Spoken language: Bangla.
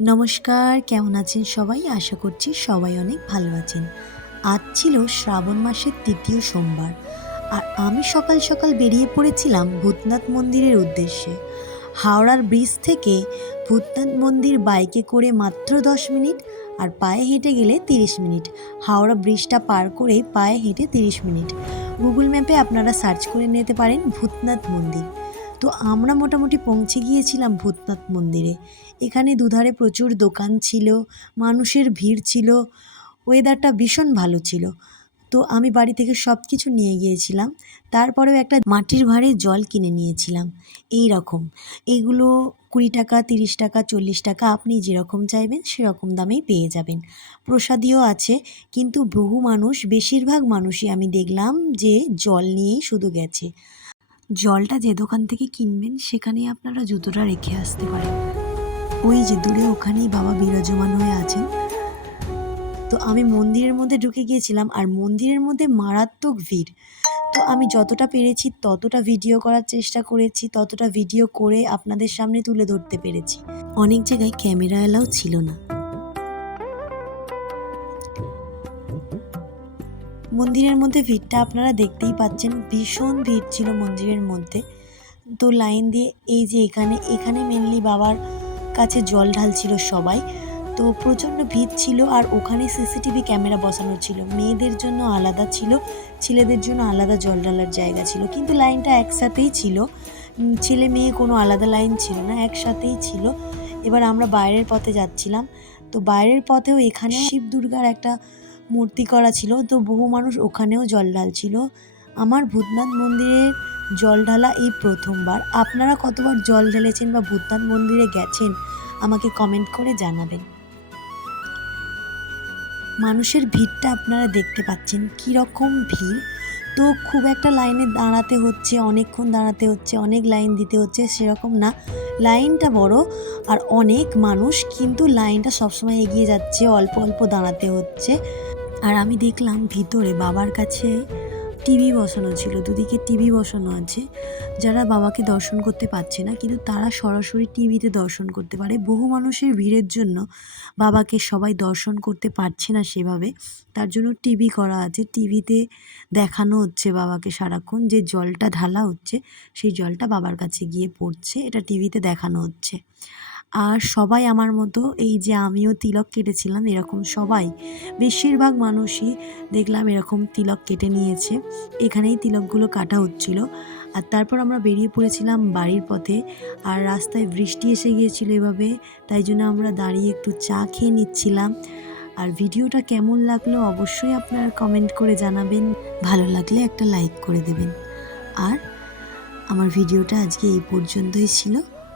নমস্কার, কেমন আছেন সবাই? আশা করছি সবাই অনেক ভালো আছেন। আজ ছিল শ্রাবণ মাসের তৃতীয় সোমবার। আর আমি সকাল সকাল বেরিয়ে পড়েছিলাম ভূতনাথ মন্দিরের উদ্দেশ্যে। হাওড়ার ব্রিজ থেকে ভূতনাথ মন্দির বাইকে করে মাত্র দশ মিনিট আর পায়ে হেঁটে গেলে তিরিশ মিনিট। হাওড়া ব্রিজটা পার করে পায়ে হেঁটে তিরিশ মিনিট। গুগল ম্যাপে আপনারা সার্চ করে নিতে পারেন ভূতনাথ মন্দির। তো আমরা মোটামুটি পৌঁছে গিয়েছিলাম ভূতনাথ মন্দিরে। এখানে দুধারে প্রচুর দোকান ছিল, মানুষের ভিড় ছিল ওয়েদারটা ভীষণ ভালো ছিল। তো আমি বাড়ি থেকে সব কিছু নিয়ে গিয়েছিলাম, তারপরেও একটা মাটির ভাঁড়ে জল কিনে নিয়েছিলাম। এই রকম এগুলো কুড়ি টাকা, তিরিশ টাকা, চল্লিশ টাকা, আপনি যেরকম চাইবেন সেরকম দামেই পেয়ে যাবেন। প্রসাদীও আছে, কিন্তু বহু মানুষ, বেশিরভাগ মানুষই আমি দেখলাম যে জল নিয়েই শুধু গেছে। জলটা যে দোকান থেকে কিনবেন, সেখানেই আপনারা জুতোটা রেখে আসতে পারেন। ওই যে দূরে ওখানেই বাবা বিরাজমান হয়ে আছেন। তো আমি মন্দিরের মধ্যে ঢুকে গিয়েছিলাম, আর মন্দিরের মধ্যে মারাত্মক ভিড়। তো আমি যতটা পেরেছি, ততটা ভিডিও করার চেষ্টা করেছি, ততটা ভিডিও করে আপনাদের সামনে তুলে ধরতে পেরেছি। অনেক জায়গায় ক্যামেরা এলাও ছিল না। মন্দিরের মধ্যে ভিড়টা আপনারা দেখতেই পাচ্ছেন। ভীষণ ভিড় ছিল মন্দিরের মধ্যে। তো লাইন দিয়ে এই যে এখানে এখানে মেনলি বাবার কাছে জল ঢালছিল সবাই। তো প্রচণ্ড ভিড় ছিল আর ওখানে সিসিটিভি ক্যামেরা বসানো ছিল। মেয়েদের জন্য আলাদা ছিল, ছেলেদের জন্য আলাদা জল ঢালার জায়গা ছিল। কিন্তু লাইনটা একসাথেই ছিল। ছেলে মেয়ে কোনো আলাদা লাইন ছিল না, একসাথেই ছিল। এবার আমরা বাইরের পথে যাচ্ছিলাম। তো বাইরের পথেও এখানে শিব দুর্গার একটা মূর্তি করা ছিল, তো বহু মানুষ ওখানেও জল ঢালছিল। আমার ভূতনাথ মন্দিরের জল ঢালা এই প্রথমবার। আপনারা কতবার জল ঢেলেছেন বা ভূতনাথ মন্দিরে গেছেন, আমাকে কমেন্ট করে জানাবেন। মানুষের ভিড়টা আপনারা দেখতে পাচ্ছেন কী রকম ভিড়। তো খুব একটা লাইনে দাঁড়াতে হচ্ছে, অনেকক্ষণ দাঁড়াতে হচ্ছে, অনেক লাইন দিতে হচ্ছে, সেরকম না। লাইনটা বড় আর অনেক মানুষ, কিন্তু লাইনটা সবসময় এগিয়ে যাচ্ছে, অল্প অল্প দাঁড়াতে হচ্ছে। আর আমি দেখলাম ভিতরে বাবার কাছে টিভি বসানো ছিল, দুদিকে টিভি বসানো আছে। যারা বাবাকে দর্শন করতে পারছে না, কিন্তু তারা সরাসরি টিভিতে দর্শন করতে পারে। বহু মানুষের ভিড়ের জন্য বাবাকে সবাই দর্শন করতে পারছে না সেভাবে। তার জন্য টিভি করা আছে। টিভিতে দেখানো হচ্ছে বাবাকে সারাক্ষণ, যে জলটা ঢালা হচ্ছে, সেই জলটা বাবার কাছে গিয়ে পড়ছে। এটা টিভিতে দেখানো হচ্ছে। আর সবাই আমার মতো এই যে আমিও তিলক কেটেছিলাম, এরকম সবাই। বেশিরভাগ মানুষই দেখলাম এরকম তিলক কেটে নিয়েছে। এখানেই তিলকগুলো কাটা হচ্ছিল। আর তারপর আমরা বেরিয়ে পড়েছিলাম বাড়ির পথে আর রাস্তায় বৃষ্টি এসে গিয়েছিল এভাবে, তাই জন্য আমরা দাঁড়িয়ে একটু চা খেয়ে নিচ্ছিলাম। আর ভিডিওটা কেমন লাগল অবশ্যই আপনারা কমেন্ট করে জানাবেন। ভালো লাগলে একটা লাইক করে দেবেন। আর আমার ভিডিওটা আজকে এই পর্যন্তই ছিল।